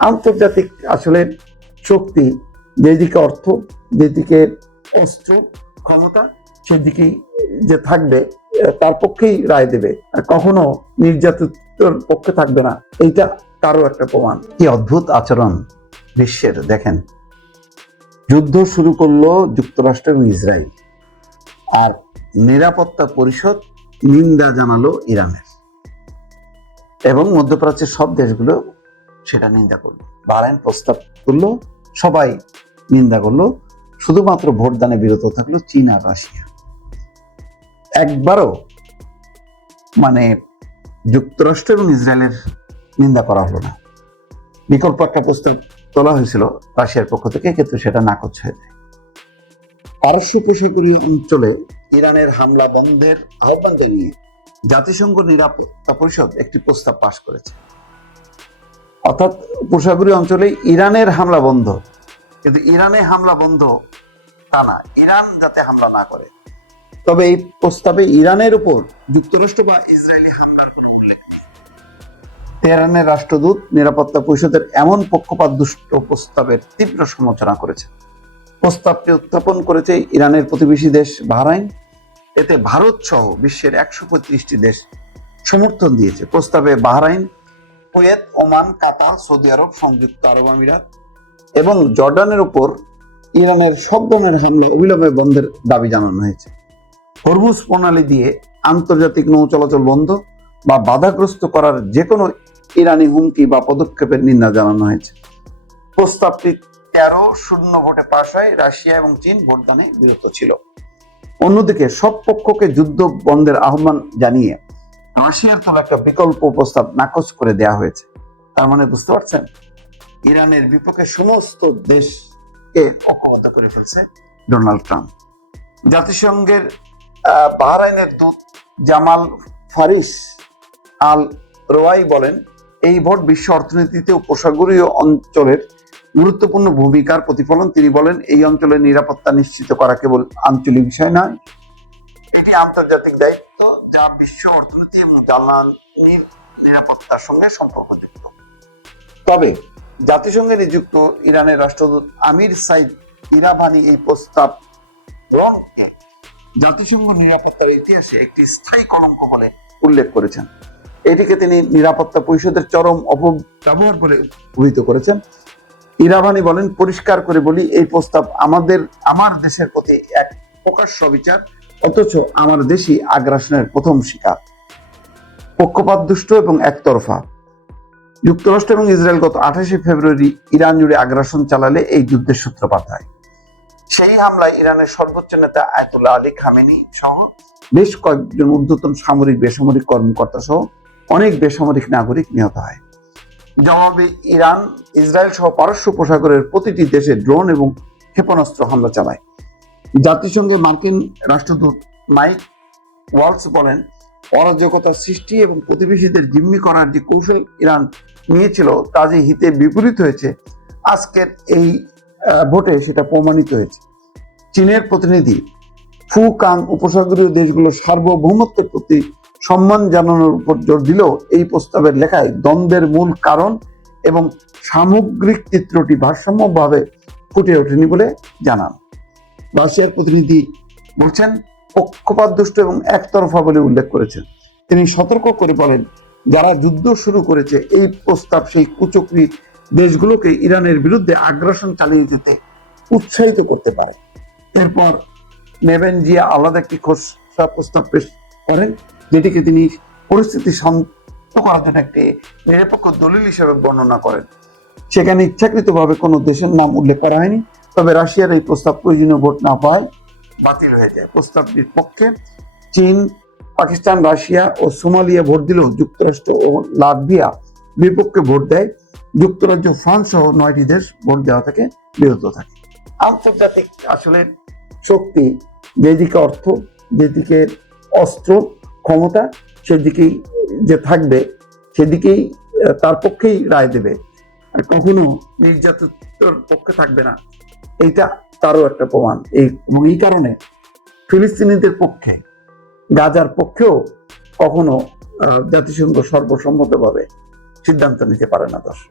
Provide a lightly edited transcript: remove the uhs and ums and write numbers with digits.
আন্তর্জাতিক আসলে শক্তি যেদিকে অর্থ, যেদিকে অস্ত্র ক্ষমতা, সেদিকেই যে থাকবে তার পক্ষেই রায় দেবে, আর কখনো নির্যাতিতর পক্ষে থাকবে না। এইটা তারও একটা প্রমাণ। কি অদ্ভুত আচরণ বিশ্বের! দেখেন, যুদ্ধ শুরু করলো যুক্তরাষ্ট্র এবং ইসরায়েল, আর নিরাপত্তা পরিষদ নিন্দা জানালো ইরানের, এবং মধ্যপ্রাচ্যের সব দেশগুলো সেটা নিন্দা করলো। বাহরাইন প্রস্তাব করলো, সবাই নিন্দা করলো, শুধুমাত্র ভোটদানে বিরত থাকলো চীন আর রাশিয়া। একবারও যুক্তরাষ্ট্র এবং ইসরায়েলের নিন্দা করা হলো না। বিকল্প একটা প্রস্তাব তোলা হয়েছিল রাশিয়ার পক্ষ থেকে, কিন্তু সেটা নাকচ হয়ে যায়। পারস্য উপসাগরীয় অঞ্চলে ইরানের হামলা বন্ধের আহ্বান জানিয়ে জাতিসংঘ নিরাপত্তা পরিষদ একটি প্রস্তাব পাশ করেছে। অর্থাৎ উপসাগরীয় অঞ্চলে ইরানের হামলা বন্ধ, কিন্তু ইরানে হামলা বন্ধ তা না, ইরান যাতে হামলা না করে। তবে এই প্রস্তাবে ইরানের উপর যুক্তরাষ্ট্র বা ইসরায়েলি হামলার কোনো উল্লেখ নেই। তেহরানের রাষ্ট্রদূত নিরাপত্তা পরিষদের এমন পক্ষপাতদুষ্ট প্রস্তাবের তীব্র সমালোচনা করেছে। প্রস্তাবটি উত্থাপন করেছে ইরানের প্রতিবেশী দেশ বাহরাইন। এতে ভারত সহ বিশ্বের 135টি দেশ সমর্থন দিয়েছে। প্রস্তাবে বাহরাইন, কুয়েত, ওমান, কাতার, সৌদি আরব, সংযুক্ত আরব আমিরাত এবং জর্ডানের উপর ইরানের সব ধরনের হামলা অবিলম্বে বন্ধের দাবি জানানো হয়েছে। হরমুজ প্রণালী দিয়ে আন্তর্জাতিক নৌ চলাচল বন্ধ বা বাধাগ্রস্ত করার যে কোনো ইরানি হুমকি বা পদক্ষেপের নিন্দা জানানো হয়েছে। প্রস্তাবটি 13-0 ভোটে পাশ হয়। রাশিয়া এবং চীন ভোটদানে বিরত ছিল। অন্যদিকে সব পক্ষকে যুদ্ধ বন্ধের আহ্বান জানিয়ে রাশিয়ার তোলা একটা বিকল্প প্রস্তাব নাকচ করে দেওয়া হয়েছে। তার মানে বুঝতে পারছেন, ইরানের বিপক্ষে সমস্ত দেশকে ঐক্যবদ্ধ করে ফেলছে ডোনাল্ড ট্রাম্প। জাতিসংঘের বাহরাইনের দূত জামাল ফারিস আল রোয়াই বলেন, এই ভোট বিশ্ব অর্থনীতিতে উপসাগরীয় অঞ্চলের গুরুত্বপূর্ণ ভূমিকার প্রতিফলন। তিনি বলেন, এই অঞ্চলের নিরাপত্তা নিশ্চিত করা কেবল আঞ্চলিক বিষয় নয়, এটি আন্তর্জাতিক দায়িত্ব যা বিশ্ব অর্থনীতি এবং জ্বালানির নিরাপত্তার সঙ্গে সম্পর্কযুক্ত। তবে জাতিসংঘে নিযুক্ত ইরানের রাষ্ট্রদূত আমির সাইদ ইরাভানি এই প্রস্তাব গ্রহণকে জাতিসংঘ নিরাপত্তার ইতিহাসে একটি স্থায়ী কলঙ্ক বলে উল্লেখ করেছেন। এটিকে তিনি নিরাপত্তা পরিষদের চরম অপব্যবহার বলে অভিহিত করেছেন। ইরাভানি বলেন, পরিষ্কার করে বলি, এই প্রস্তাব আমার দেশের প্রতি এক প্রকাশ্য বিচার, অথচ আমার দেশই আগ্রাসনের প্রথম শিকার। পক্ষপাতদুষ্ট এবং একতরফা। যুক্তরাষ্ট্র এবং ইসরায়েল গত 28 ফেব্রুয়ারি ইরান জুড়ে আগ্রাসন চালালে এই যুদ্ধের সূত্রপাত হয়। সেই হামলায় ইরানের সর্বোচ্চ নেতা আয়াতুল্লাহ আলী খামেনি সহ বেশ কয়েকজন ঊর্ধ্বতন সামরিক বেসামরিক কর্মকর্তা সহ অনেক বেসামরিক নাগরিক নিহত হয়। জবাবে ইরান ইসরায়েল সহ পারস্য উপসাগরের প্রতিটি দেশে ড্রোন এবং ক্ষেপণাস্ত্র হামলা চালায়। জাতিসংঘে মার্কিন রাষ্ট্রদূত মাইক ওয়ালস বলেন, অরাজকতা সৃষ্টি এবং প্রতিবেশীদের জিম্মি করার যে কৌশল ইরান নিয়েছিল তা যে হিতে বিপরীত হয়েছে, আজকের এই ভোটে সেটা প্রমাণিত হয়েছে। চীনের প্রতিনিধি ফু কাং উপসাগরীয় দেশগুলোর সার্বভৌমত্বের প্রতি সম্মান জানানোর উপর জোর দিলেও এই প্রস্তাবের লেখায় দ্বন্দ্বের মূল কারণ এবং সামগ্রিক চিত্রটি ভারসাম্যভাবে ফুটে ওঠেনি বলে জানান। রাশিয়ার প্রতিনিধি বলছেন, পক্ষপাতদুষ্ট এবং একতরফা বলে উল্লেখ করেছেন। তিনি সতর্ক করে বলেন, যারা যুদ্ধ শুরু করেছে এই প্রস্তাব সেই কুচক্রী দেশগুলোকে ইরানের বিরুদ্ধে আগ্রাসন চালিয়ে যেতে উৎসাহিত করতে পারে। এরপর নেভেনজিয়া আলাদা একটি খসড়া প্রস্তাব পেশ করেন, যেটিকে তিনি পরিস্থিতি শান্ত করার জন্য একটি নিরপেক্ষ দলিল হিসেবে বর্ণনা করেন। সেখানে ইচ্ছাকৃতভাবে কোনো দেশের নাম উল্লেখ করা হয়নি। তবে রাশিয়ার এই প্রস্তাব প্রয়োজনীয় ভোট না পাওয়ায় বাতিল হয়ে যায়। প্রস্তাবটির পক্ষে চীন, পাকিস্তান, রাশিয়া ও সোমালিয়া ভোট দিলেও যুক্তরাষ্ট্র ও লাটভিয়া বিপক্ষে ভোট দেয়। যুক্তরাজ্য, ফ্রান্স সহ 9টি দেশ ভোট দেওয়া থেকে বিরত থাকে। আন্তর্জাতিক আসলে শক্তি যেদিকে অর্থ, যেদিকে অস্ত্র ক্ষমতা, সেদিকেই যে থাকবে সেদিকেই তার পক্ষেই রায় দেবে, আর কখনো নির্যাতিতর পক্ষে থাকবে না। এইটা তারও একটা প্রমাণ। এবং এই কারণে ফিলিস্তিনিদের পক্ষে, গাজার পক্ষেও কখনো জাতিসংঘ সর্বসম্মতভাবে সিদ্ধান্ত নিতে পারে না। দর্শক।